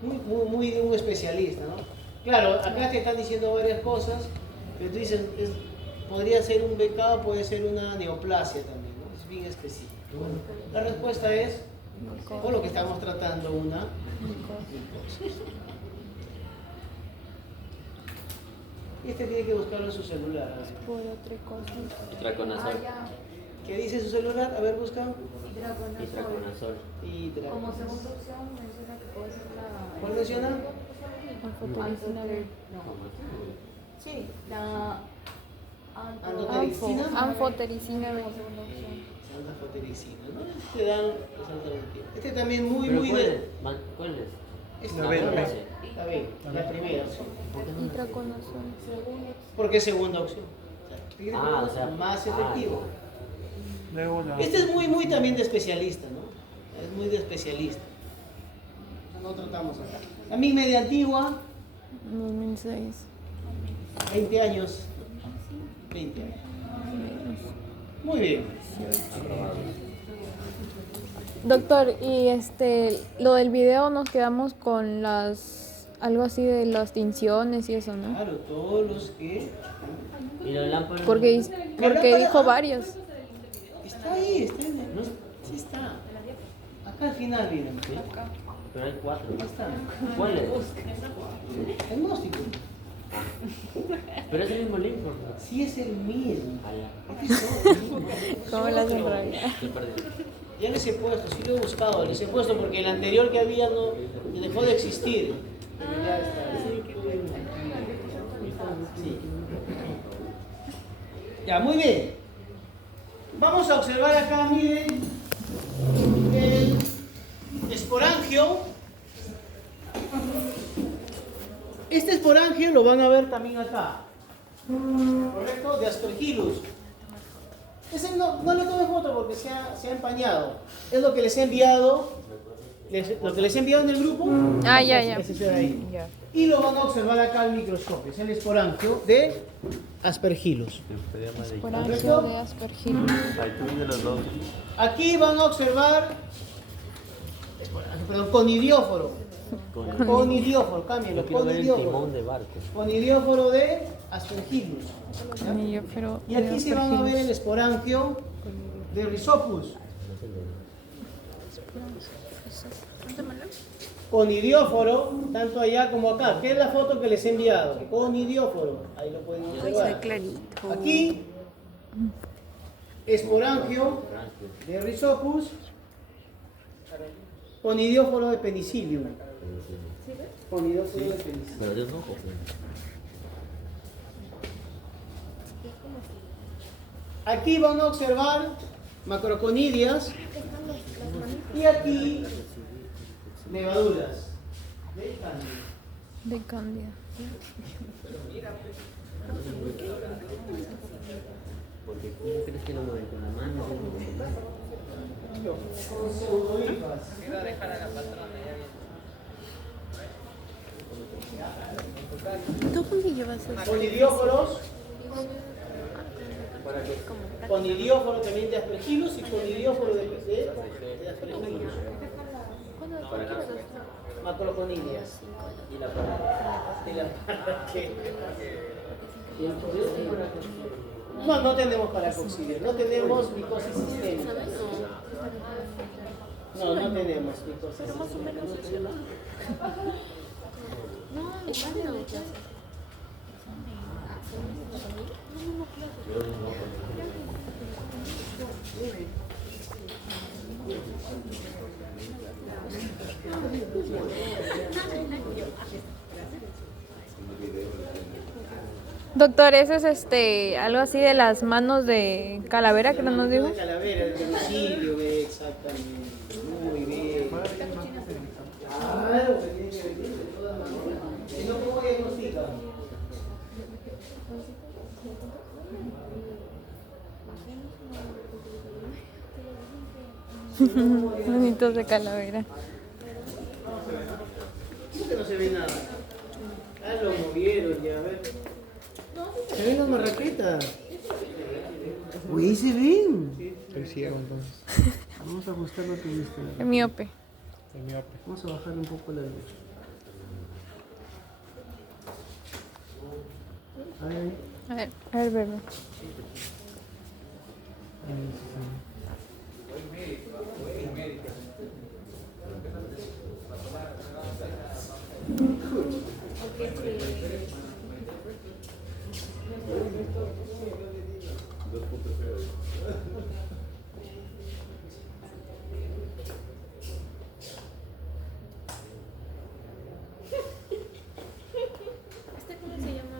Muy de un especialista, ¿no? Claro, acá te están diciendo varias cosas, pero tú dices, podría ser un BK, puede ser una neoplasia también, ¿no? Es bien específico. Bueno, la respuesta es, por lo que estamos tratando, una micosis. Y este tiene que buscarlo en su celular. A ver. Por otra cosa. Itraconazol. ¿Qué dice su celular? A ver, busca. Itraconazol. Como segunda opción menciona que puede ser la... ¿Cuál menciona? Anfotericina B. Sí, la... Anfotericina. Anfotericina B. Santa Fotericina, ¿no? Te dan las alternativas. Este también muy ¿Pero de... ¿Cuál es? Es La B, la B. La B, la primera opción. Itraconazol. Porque es segunda opción. O sea, O sea, más efectivo. Luego la... Este es muy también de especialista, ¿no? Es muy de especialista. No tratamos acá. También media antigua, 2006. 20 años. 20 años. Muy bien. Doctor, y lo del video nos quedamos con algo así de las tinciones y eso, ¿no? Claro, todos los que... ¿Y la lámpara? Porque dijo varios. Está ahí, está en el... ¿No? Sí está. Acá al final viene. Sí. Pero hay 4. Ahí está. ¿Cuál es? Diagnóstico. Pero es el mismo link, ¿no? Sí es el mismo. Ah, Este es otro. ¿Cómo la hacen Otro. realidad? Estoy perdido. Ya les he puesto, sí lo he buscado, les he puesto porque el anterior que había no dejó de existir. Pero ya está. Sí. Ya, muy bien. Vamos a observar acá, miren, el esporangio. Este esporangio lo van a ver también acá. ¿Correcto? De Aspergillus. Ese no le tomen foto porque se ha empañado. Es lo que les he enviado. Lo que les he enviado en el grupo. Ah, ya. Ese se ve ahí. Y lo van a observar acá al microscopio. Es el esporangio de Aspergillus. Esporangio de Aspergillus. Aquí van a observar conidióforo. Conidióforo, cámbienlo. Quiero ver el timón Conidióforo. de barco. Conidióforo de Aspergillus. ¿Ya? Y aquí se van a ver el esporangio de Rhizopus. Conidióforo, tanto allá como acá. ¿Qué es la foto que les he enviado? Conidióforo. Ahí lo pueden observar. Aquí, esporangio de Rhizopus. Conidióforo de Penicillium. Conidióforo de Penicillium. Pero yo no. Aquí van a observar macroconidias y aquí Levaduras de cándida. De cándida. Porque ¿cómo crees que lo mueven con la mano? Con pseudohifas. ¿Dónde llevas eso? Con idióforos. Con idióforo también de aspergillus y con idióforo de aspergillus. Macroconidias. Y la parada. ¿Y la para qué? No, no tenemos paracoxidia, no tenemos micosis sistémica. No, no tenemos micosis. Pero más o menos eso, ¿no? Doctor, eso es algo así de las manos de calavera que no nos dijo. De calavera, de domicilio, exactamente. Muy bien. Claro, que tiene que venir de todas maneras. Si no, ¿cómo diagnostica? Manitos de calavera. ¿Cómo que no se ve nada? Ah, lo movieron ya, a ver. ¿Se ven las marraquetas? Uy, se ven. Estoy ciego entonces. Vamos a ajustar lo que viste. El miope. El miope. Vamos a bajar un poco la luz. Ahí. A ver, bebé. ¿Este cómo se llama?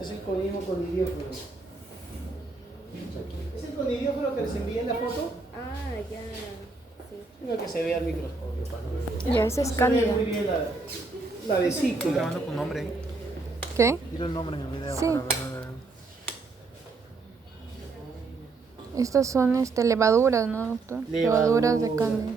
Es el conismo conidióforo. ¿Es el conidióforo que les envié en la foto? Ah, ya. Sí. Lo que se ve al microscopio. Ya, esa es Se ve cándida. muy bien la Estoy vesícula. grabando con nombre ahí. ¿Qué? Tiro el nombre en el video Sí. para ver. Estas son levaduras, ¿no, doctor? Levaduras de cándida.